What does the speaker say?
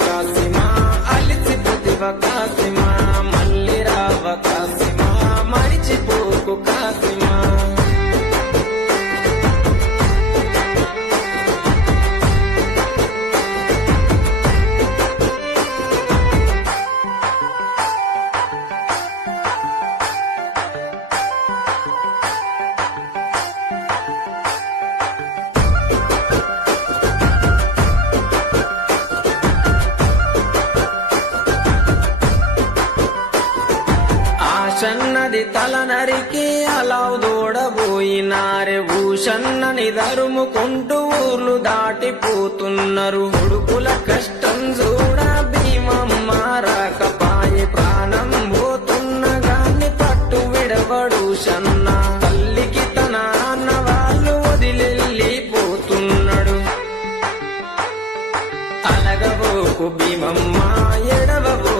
కాసిమా అలిసిపోతివ కాసిమా మళ్ళీ రావ కాసిమా మరిచిపోకు కాసిమా ఆశన్నది తల నరికి అలావు దూడబోయినారే ఊషన్నని దరుముకుంటూ ఊర్లు దాటిపోతున్నారు కొడుకుల కష్టం చూడ భీమమ్మ రాకపాయి ప్రాణం పోతున్న గాని పట్టు విడవడు షన్న తల్లికి తన అన్న వాళ్ళు వదిలెళ్ళిపోతున్నాడు అలగబోకు భీమమ్మ ఎడవబో